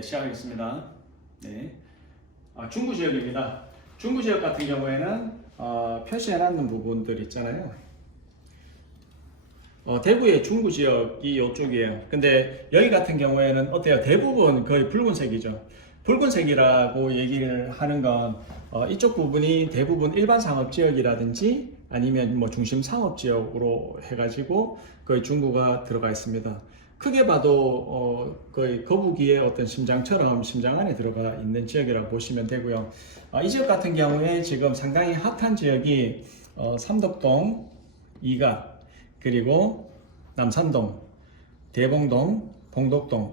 네, 시작하겠습니다. 네. 중구 지역입니다. 중구 지역 같은 경우에는 표시해놨는 부분들 있잖아요. 대구의 중구 지역이 이쪽이에요. 근데 여기 같은 경우에는 어때요? 대부분 거의 붉은색이죠. 붉은색이라고 얘기를 하는 건 이쪽 부분이 대부분 일반 상업 지역이라든지 아니면 뭐 중심 상업 지역으로 해가지고 거의 중구가 들어가 있습니다. 크게 봐도 거의 거북이의 어떤 심장처럼 심장 안에 들어가 있는 지역이라고 보시면 되고요. 이 지역 같은 경우에 지금 상당히 핫한 지역이 삼덕동, 이가, 그리고 남산동, 대봉동, 봉덕동,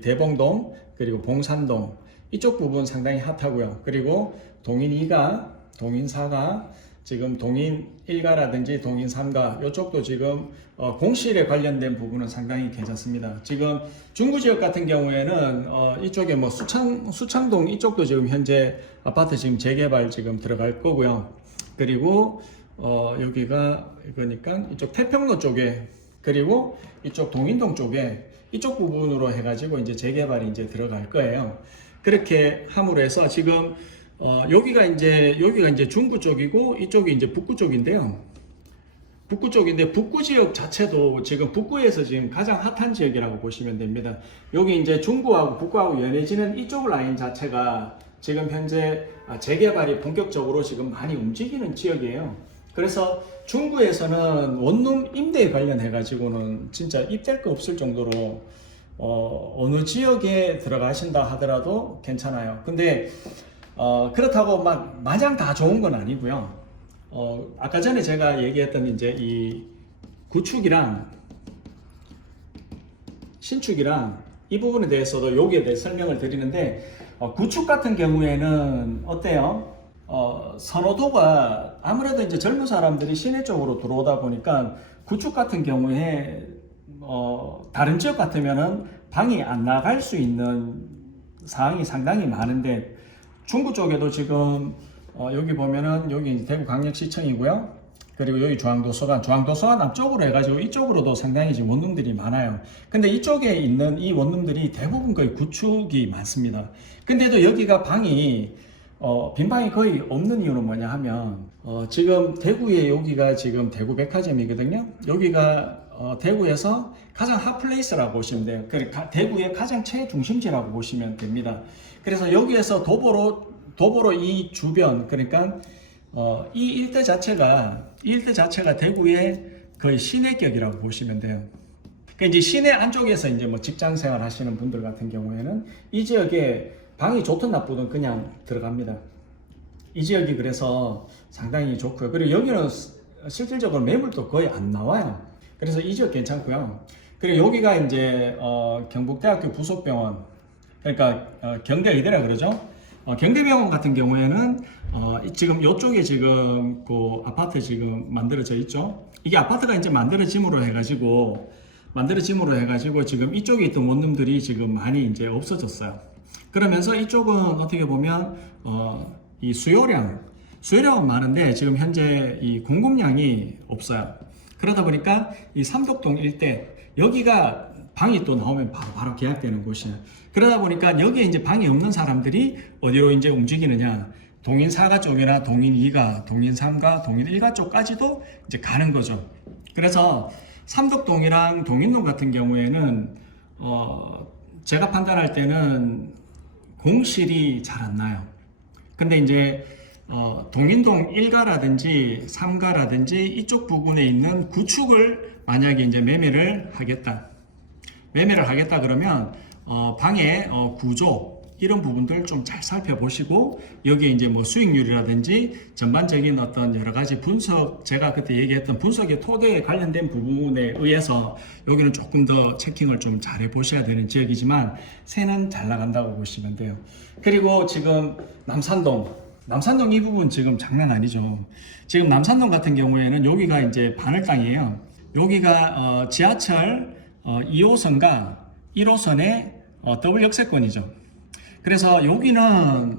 대봉동, 그리고 봉산동 이쪽 부분 상당히 핫하고요. 그리고 동인 2가, 동인 4가, 지금 동인 1가라든지 동인 3가 이쪽도 지금 공실에 관련된 부분은 상당히 괜찮습니다. 지금 중구 지역 같은 경우에는 이쪽에 뭐 수창동 이쪽도 지금 현재 아파트 지금 재개발 지금 들어갈 거고요. 그리고 여기가 그러니까 이쪽 태평로 쪽에 그리고 이쪽 동인동 쪽에 이쪽 부분으로 해가지고 이제 재개발이 이제 들어갈 거예요. 그렇게 함으로 해서 지금 여기가 이제 중구 쪽이고 이쪽이 이제 북구 쪽인데요. 북구 쪽인데 북구 지역 자체도 지금 북구에서 지금 가장 핫한 지역이라고 보시면 됩니다. 여기 이제 중구하고 북구하고 연해지는 이쪽 라인 자체가 지금 현재 재개발이 본격적으로 지금 많이 움직이는 지역이에요. 그래서 중구에서는 원룸 임대에 관련해 가지고는 진짜 입댈 거 없을 정도로 어느 지역에 들어가신다 하더라도 괜찮아요. 근데 그렇다고 막 마냥 다 좋은 건 아니고요. 아까 전에 제가 얘기했던 이제 이 구축이랑 신축이랑 이 부분에 대해서도 여기에 대해 설명을 드리는데 구축 같은 경우에는 어때요? 선호도가 아무래도 이제 젊은 사람들이 시내 쪽으로 들어오다 보니까 구축 같은 경우에 다른 지역 같으면은 방이 안 나갈 수 있는 사항이 상당히 많은데 중구 쪽에도 지금 여기 보면은 여기 이제 대구광역시청이고요. 그리고 여기 중앙도서관 앞쪽으로 해가지고 이쪽으로도 상당히 지금 원룸들이 많아요. 근데 이쪽에 있는 이 원룸들이 대부분 거의 구축이 많습니다. 근데도 여기가 방이 빈방이 거의 없는 이유는 뭐냐 하면 지금 대구에 여기가 지금 대구 백화점이거든요. 여기가 대구에서 가장 핫플레이스라고 보시면 돼요. 대구의 가장 최중심지라고 보시면 됩니다. 그래서 여기에서 도보로 이 주변 그러니까 이 일대 자체가 대구의 거의 시내격이라고 보시면 돼요. 그러니까 이제 시내 안쪽에서 이제 뭐 직장 생활 하시는 분들 같은 경우에는 이 지역에 방이 좋든 나쁘든 그냥 들어갑니다. 이 지역이 그래서 상당히 좋고요. 그리고 여기는 실질적으로 매물도 거의 안 나와요. 그래서 이 지역 괜찮고요. 그리고 여기가 이제 경북대학교 부속병원, 그러니까 경대의대라 그러죠. 경대병원 같은 경우에는 지금 이쪽에 지금 그 아파트 지금 만들어져 있죠. 이게 아파트가 이제 만들어짐으로 해가지고 지금 이쪽에 있던 원룸들이 지금 많이 이제 없어졌어요. 그러면서 이쪽은 어떻게 보면 이 수요량은 많은데 지금 현재 이 공급량이 없어요. 그러다 보니까 이 삼덕동 일대 여기가 방이 또 나오면 바로 계약되는 곳이에요. 그러다 보니까 여기에 이제 방이 없는 사람들이 어디로 이제 움직이느냐? 동인 4가 쪽이나 동인 2가, 동인 3가, 동인 1가 쪽까지도 이제 가는 거죠. 그래서 삼덕동이랑 동인동 같은 경우에는 제가 판단할 때는 공실이 잘 안 나요. 근데 이제 동인동 1가라든지 3가라든지 이쪽 부분에 있는 구축을 만약에 이제 매매를 하겠다 그러면 방의 구조 이런 부분들 좀 잘 살펴보시고 여기에 이제 뭐 수익률이라든지 전반적인 어떤 여러 가지 분석, 제가 그때 얘기했던 분석의 토대에 관련된 부분에 의해서 여기는 조금 더 체킹을 좀 잘해 보셔야 되는 지역이지만 새는 잘 나간다고 보시면 돼요. 그리고 지금 남산동 이 부분 지금 장난 아니죠. 지금 남산동 같은 경우에는 여기가 이제 바늘 땅이에요. 여기가 지하철 2호선과 1호선의 더블 역세권이죠. 그래서 여기는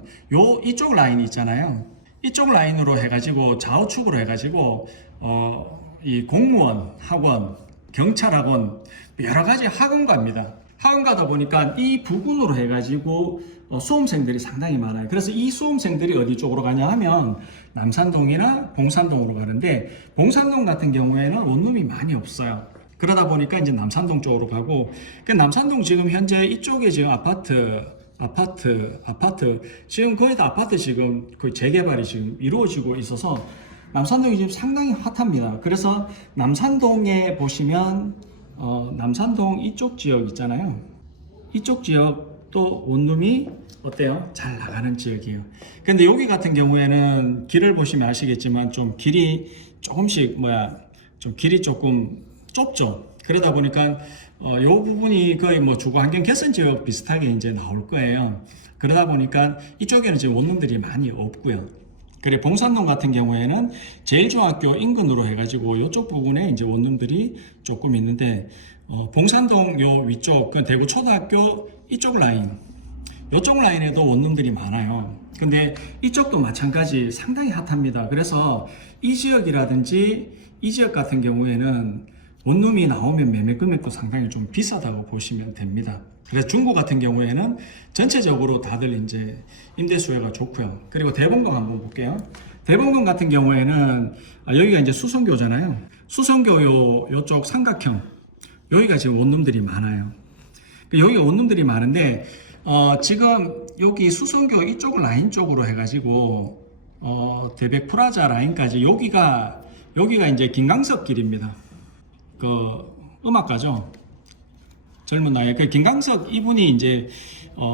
이쪽 라인이 있잖아요. 이쪽 라인으로 해가지고 좌우축으로 해가지고 이 공무원 학원, 경찰 학원 여러 가지 학원 갑니다. 학원 가다 보니까 이 부근으로 해가지고 수험생들이 상당히 많아요. 그래서 이 수험생들이 어디 쪽으로 가냐 하면 남산동이나 봉산동으로 가는데, 봉산동 같은 경우에는 원룸이 많이 없어요. 그러다 보니까 이제 남산동 쪽으로 가고, 그 남산동 지금 현재 이쪽에 지금 아파트 지금 거의 다 아파트 지금 거의 재개발이 지금 이루어지고 있어서 남산동이 지금 상당히 핫합니다. 그래서 남산동에 보시면 남산동 이쪽 지역 있잖아요. 이쪽 지역도 원룸이 어때요? 잘 나가는 지역이에요. 근데 여기 같은 경우에는 길을 보시면 아시겠지만 좀 길이 조금씩 좀 길이 조금 좁죠. 그러다 보니까 요 부분이 거의 뭐 주거 환경 개선 지역 비슷하게 이제 나올 거예요. 그러다 보니까 이쪽에는 지금 원룸들이 많이 없고요. 그래, 봉산동 같은 경우에는 제일중학교 인근으로 해가지고 이쪽 부분에 이제 원룸들이 조금 있는데, 봉산동 요 위쪽 그 대구 초등학교 이쪽 라인, 이쪽 라인에도 원룸들이 많아요. 근데 이쪽도 마찬가지 상당히 핫합니다. 그래서 이 지역이라든지 이 지역 같은 경우에는 원룸이 나오면 매매 금액도 상당히 좀 비싸다고 보시면 됩니다. 그래서 중구 같은 경우에는 전체적으로 다들 이제 임대 수요가 좋고요. 그리고 대봉동 한번 볼게요. 대봉동 같은 경우에는 여기가 이제 수성교잖아요. 수성교 요쪽 삼각형, 여기가 지금 원룸들이 많아요. 여기가 원룸들이 많은데 지금 여기 수성교 이쪽 라인 쪽으로 해가지고 대백 프라자 라인까지 여기가 이제 김광석 길입니다. 그 음악가죠. 젊은 나이에 그 김광석 이분이 이제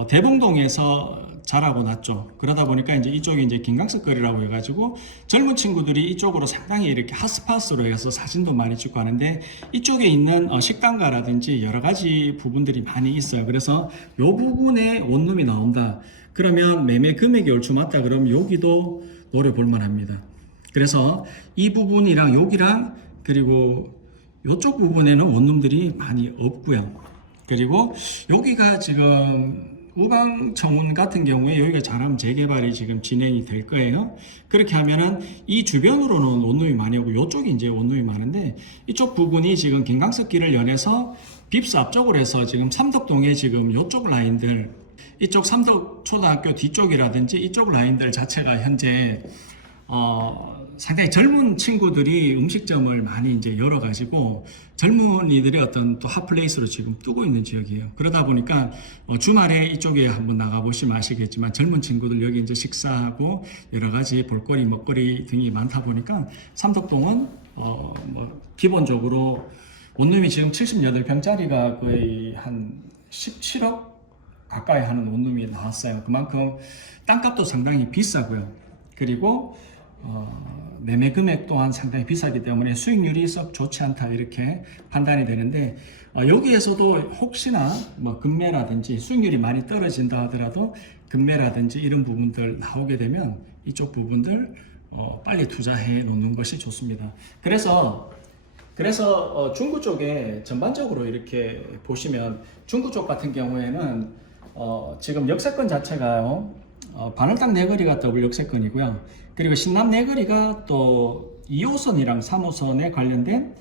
대봉동에서 자라고 났죠. 그러다 보니까 이제 이쪽이 이제 김광석 거리라고 해가지고 젊은 친구들이 이쪽으로 상당히 이렇게 핫스팟으로 해서 사진도 많이 찍고 하는데, 이쪽에 있는 식당가라든지 여러 가지 부분들이 많이 있어요. 그래서 요 부분에 원룸이 나온다 그러면 매매 금액이 얼추 맞다 그러면 여기도 노려볼 만합니다. 그래서 이 부분이랑 여기랑 그리고 이쪽 부분에는 원룸들이 많이 없고요. 그리고 여기가 지금 우방청운 같은 경우에 여기가 잘하면 재개발이 지금 진행이 될 거예요. 그렇게 하면은 이 주변으로는 원룸이 많이 오고 이쪽이 이제 원룸이 많은데, 이쪽 부분이 지금 김광석 길을 연해서 빕스 앞쪽으로 해서 지금 삼덕동에 지금 이쪽 라인들, 이쪽 삼덕 초등학교 뒤쪽이라든지 이쪽 라인들 자체가 현재 상당히 젊은 친구들이 음식점을 많이 이제 열어가지고 젊은이들의 어떤 또 핫플레이스로 지금 뜨고 있는 지역이에요. 그러다 보니까 주말에 이쪽에 한번 나가보시면 아시겠지만 젊은 친구들 여기 이제 식사하고 여러 가지 볼거리, 먹거리 등이 많다 보니까 삼덕동은 뭐 기본적으로 원룸이 지금 78평짜리가 거의 한 17억 가까이 하는 원룸이 나왔어요. 그만큼 땅값도 상당히 비싸고요. 그리고 매매 금액 또한 상당히 비싸기 때문에 수익률이 썩 좋지 않다 이렇게 판단이 되는데, 여기에서도 혹시나 뭐 금매라든지 수익률이 많이 떨어진다 하더라도 금매라든지 이런 부분들 나오게 되면 이쪽 부분들 빨리 투자해 놓는 것이 좋습니다. 그래서 중구 쪽에 전반적으로 이렇게 보시면 중구 쪽 같은 경우에는 지금 역세권 자체가요, 반월당 내거리가 더블 역세권이고요. 그리고 신남 내거리가 또 2호선이랑 3호선에 관련된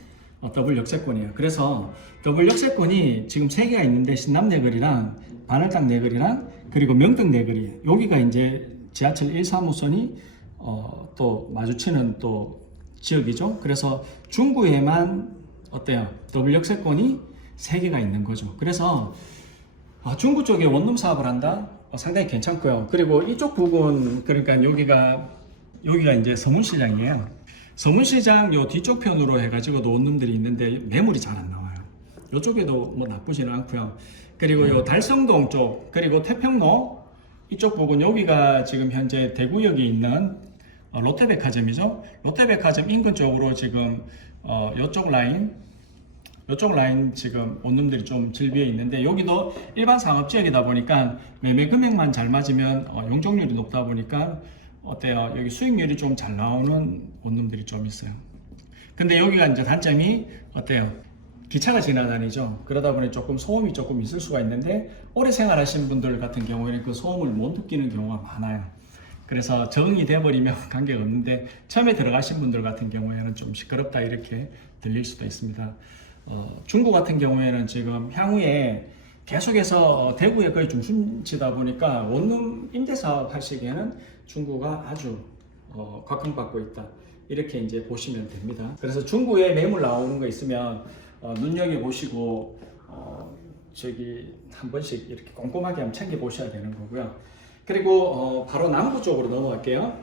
더블 역세권이에요. 그래서 더블 역세권이 지금 3개가 있는데, 신남 내거리랑 반월당 내거리랑 그리고 명등 내거리, 여기가 이제 지하철 1, 3호선이 또 마주치는 또 지역이죠. 그래서 중구에만 어때요? 더블 역세권이 3개가 있는 거죠. 그래서 중구 쪽에 원룸 사업을 한다? 상당히 괜찮고요. 그리고 이쪽 부분, 그러니까 여기가 이제 서문시장이에요. 서문시장 요 뒤쪽 편으로 해가지고 원룸들이 있는데 매물이 잘 안 나와요. 이쪽에도 뭐 나쁘지는 않고요. 그리고 요 달성동 쪽, 그리고 태평로 이쪽 부분, 여기가 지금 현재 대구역에 있는 롯데백화점이죠. 롯데백화점 인근 쪽으로 지금 요쪽 라인 지금 원룸들이 좀 질비해 있는데, 여기도 일반 상업지역이다 보니까 매매 금액만 잘 맞으면 용적률이 높다 보니까 어때요? 여기 수익률이 좀 잘 나오는 원룸들이 좀 있어요. 근데 여기가 이제 단점이 어때요? 기차가 지나다니죠. 그러다 보니 조금 소음이 조금 있을 수가 있는데, 오래 생활하신 분들 같은 경우에는 그 소음을 못 느끼는 경우가 많아요. 그래서 적응이 돼버리면 관계가 없는데, 처음에 들어가신 분들 같은 경우에는 좀 시끄럽다 이렇게 들릴 수도 있습니다. 중구 같은 경우에는 지금 향후에 계속해서 대구의 거의 중심지다 보니까 원룸 임대 사업 하시기에는 중구가 아주 각광받고 있다. 이렇게 이제 보시면 됩니다. 그래서 중구에 매물 나오는 거 있으면 눈여겨 보시고 저기 한 번씩 이렇게 꼼꼼하게 한번 챙겨 보셔야 되는 거고요. 그리고 바로 남부 쪽으로 넘어갈게요.